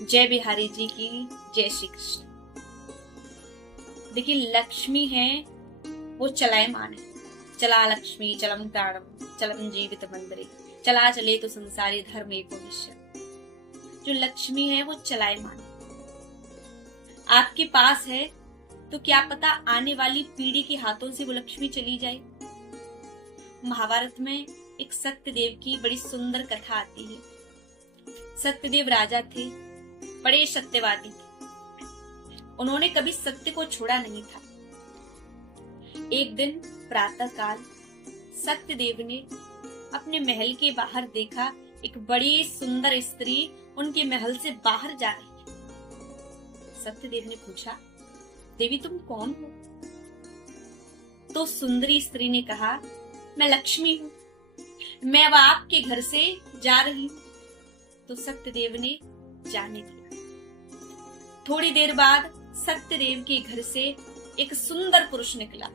जय बिहारी जी की जय श्री कृष्ण। देखिए, लक्ष्मी है वो चलायमान है। चला लक्ष्मी चलम प्राणम चलम जीवित मंदिरे, चला चले तो संसारी धर्म एको निश्चय। जो लक्ष्मी है वो चलायमान आपके पास है, तो क्या पता आने वाली पीढ़ी के हाथों से वो लक्ष्मी चली जाए। महाभारत में एक सत्यदेव की बड़ी सुंदर कथा आती है। सत्यदेव राजा थे, बड़े सत्यवादी थे। उन्होंने कभी सत्य को छोड़ा नहीं था। एक दिन प्रातः काल सत्यदेव ने अपने महल के बाहर देखा, एक बड़ी सुंदर स्त्री उनके महल से बाहर जा रही है। सत्यदेव ने पूछा, देवी तुम कौन हो? तो सुंदरी स्त्री ने कहा, मैं लक्ष्मी हूं, मैं अब आपके घर से जा रही हूं। तो सत्यदेव ने जाने दिया। थोड़ी देर बाद सत्यदेव के घर से एक सुंदर पुरुष निकला,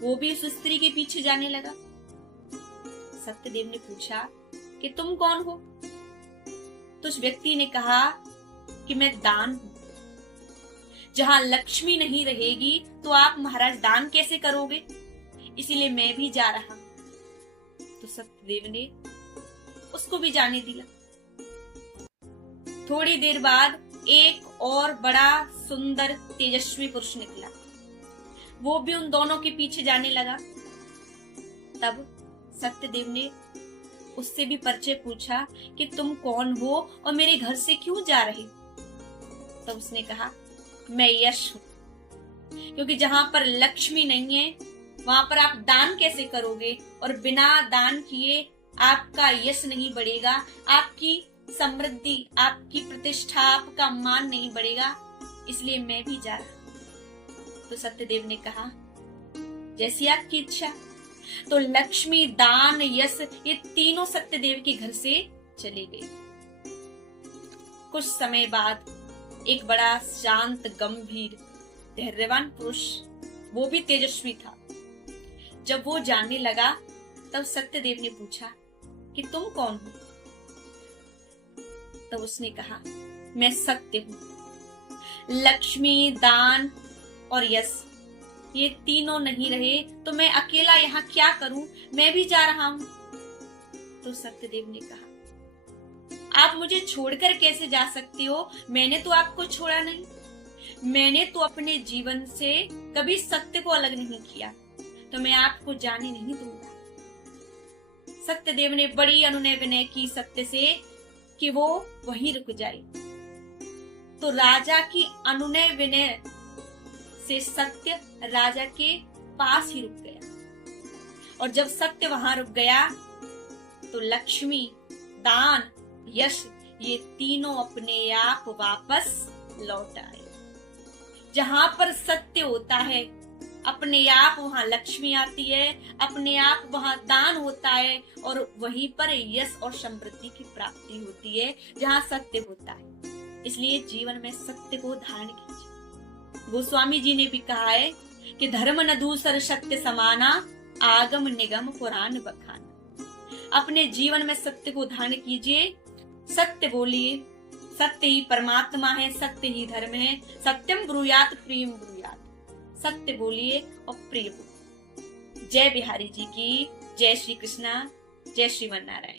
वो भी उस स्त्री के पीछे जाने लगा। सत्यदेव ने पूछा कि तुम कौन हो? तो उस व्यक्ति ने कहा कि मैं दान हूं। जहां लक्ष्मी नहीं रहेगी तो आप महाराज दान कैसे करोगे, इसीलिए मैं भी जा रहा हूं। तो सत्यदेव ने उसको भी जाने दिया। थोड़ी देर बाद एक और बड़ा सुंदर तेजस्वी पुरुष निकला, वो भी उन दोनों के पीछे जाने लगा। तब सत्यदेव ने उससे भी परिचय पूछा कि तुम कौन हो और मेरे घर से क्यों जा रहे? तब उसने कहा, मैं यश हूं, क्योंकि जहां पर लक्ष्मी नहीं है वहां पर आप दान कैसे करोगे, और बिना दान किए आपका यश नहीं बढ़ेगा, आपकी समृद्धि, आपकी प्रतिष्ठा, आपका मान नहीं बढ़ेगा, इसलिए मैं भी जा रहा। तो सत्यदेव ने कहा, जैसी आपकी इच्छा। तो लक्ष्मी, दान, यश, ये तीनों सत्यदेव के घर से चले गए। कुछ समय बाद एक बड़ा शांत, गंभीर, धैर्यवान पुरुष, वो भी तेजस्वी था, जब वो जाने लगा तब सत्यदेव ने पूछा कि तुम कौन हो? तब उसने कहा, मैं सत्य हूं। लक्ष्मी, दान और यश, ये तीनों नहीं रहे तो मैं अकेला यहाँ क्या करूं, मैं भी जा रहा हूं। तो सत्यदेव ने कहा, आप मुझे छोड़कर कैसे जा सकती हो? मैंने तो आपको छोड़ा नहीं, मैंने तो अपने जीवन से कभी सत्य को अलग नहीं किया, तो मैं आपको जाने नहीं दूंगा। सत्यदेव ने बड़ी अनुनय विनय की सत्य से कि वो वहीं रुक जाए। तो राजा की अनुनय विनय से सत्य राजा के पास ही रुक गया, और जब सत्य वहां रुक गया तो लक्ष्मी, दान, यश, ये तीनों अपने आप वापस लौट आए। जहां पर सत्य होता है अपने आप वहां लक्ष्मी आती है, अपने आप वहां दान होता है, और वहीं पर यश और समृद्धि की प्राप्ति होती है जहां सत्य होता है। इसलिए जीवन में सत्य को धारण कीजिए। गोस्वामी जी ने भी कहा है कि धर्म न दूसर सत्य समाना, आगम निगम पुराण बखाना। अपने जीवन में सत्य को धारण कीजिए, सत्य बोलिए। सत्य ही परमात्मा है, सत्य ही धर्म है। सत्यम ब्रूयात प्रियम ब्रूयात, सत्य बोलिए और प्रिय बोलिए। जय बिहारी जी की जय श्री कृष्णा, जय श्रीमन नारायण।